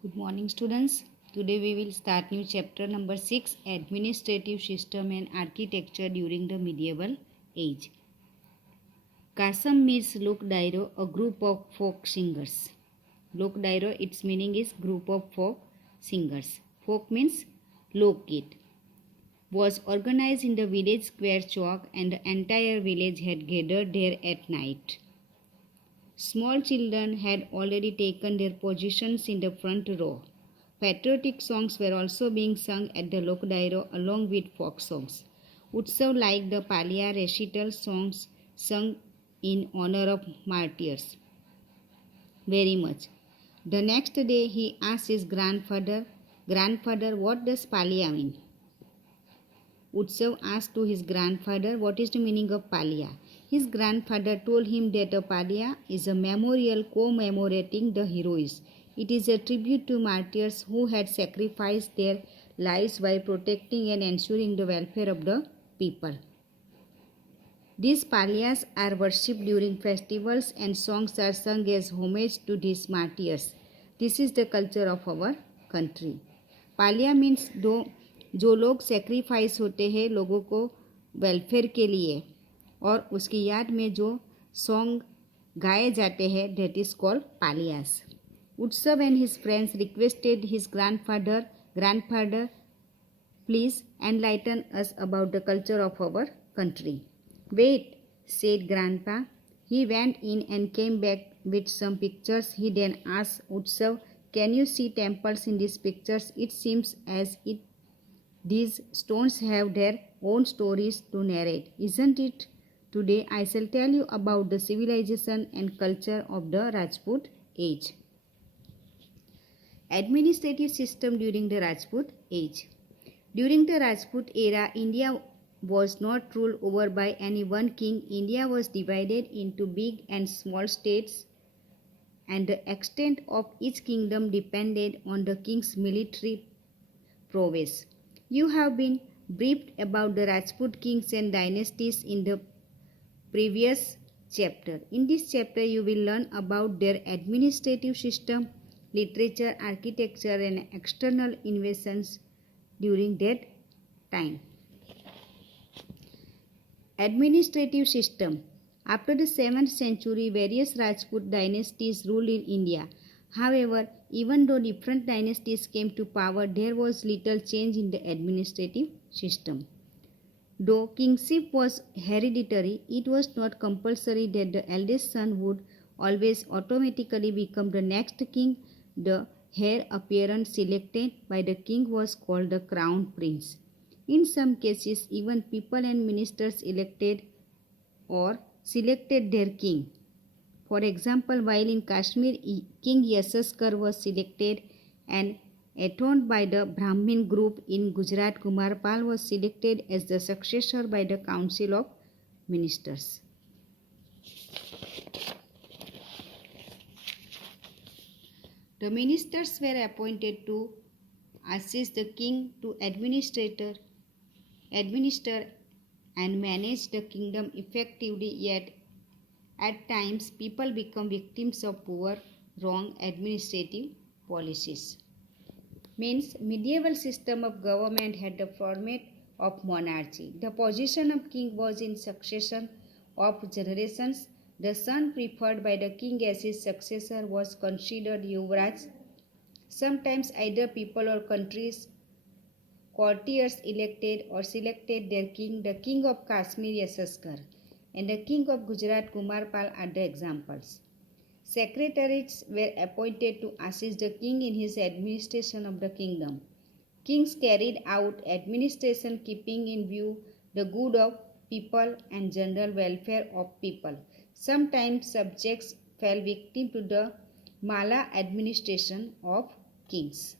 Good morning, students. Today we will start new chapter number 6, Administrative System and Architecture during the Medieval Age. Kasam means Lok Dairo, a group of folk singers. Lok Dairo, its meaning is group of folk singers. Folk means Lokgit. Was organized in the village square chowk and the entire village had gathered there at night. Small children had already taken their positions in the front row. Patriotic songs were also being sung at the Lok Dairo along with folk songs. Utsav like the Palya recital songs sung in honor of martyrs very much. The next day he asked his grandfather, what does Palya mean? Utsav asked to his grandfather what is the meaning of Palya. His grandfather told him that a Palya is a memorial commemorating the heroes. It is a tribute to martyrs who had sacrificed their lives while protecting and ensuring the welfare of the people. These Palyas are worshipped during festivals and songs are sung as homage to these martyrs. This is the culture of our country. पालिया means जो लोग sacrifice होते हैं लोगों को welfare के लिए और उसकी याद में जो सॉन्ग गाए जाते हैं दैट इज कॉल्ड पालियास. Utsav and his friends requested his grandfather, please enlighten us about the culture of our country. Wait, said Grandpa. He went in and came back with some pictures. He then asked Utsav, can you see temples in these pictures? It seems as if these stones have their own stories to narrate, isn't it? Today I shall tell you about the civilization and culture of the Rajput age. Administrative system during the Rajput age. During the Rajput era, India was not ruled over by any one king. India was divided into big and small states, and the extent of each kingdom depended on the king's military prowess. You have been briefed about the Rajput kings and dynasties in the previous chapter. In this chapter, you will learn about their administrative system, literature, architecture, and external invasions during that time. Administrative system. After the 7th century, various Rajput dynasties ruled in India. However, even though different dynasties came to power, there was little change in the administrative system. Though kingship was hereditary, it was not compulsory that the eldest son would always automatically become the next king. The heir apparent selected by the king was called the crown prince. In some cases, even people and ministers elected or selected their king. For example, while in Kashmir, King Yashaskar was selected and enthroned by the Brahmin group. In Gujarat, Kumarpal was selected as the successor by the Council of Ministers. The ministers were appointed to assist the king to administer and manage the kingdom effectively, yet at times people become victims of poor, wrong administrative policies. Means medieval system of government had the format of monarchy. The position of king was in succession of generations. The son preferred by the king as his successor was considered Yuvraj. Sometimes either people or countries courtiers elected or selected their king. The king of Kashmir Yashaskar and the king of Gujarat Kumarpal are the examples. Secretaries were appointed to assist the king in his administration of the kingdom. Kings carried out administration keeping in view the good of people and general welfare of people. Sometimes subjects fell victim to the maladministration of kings.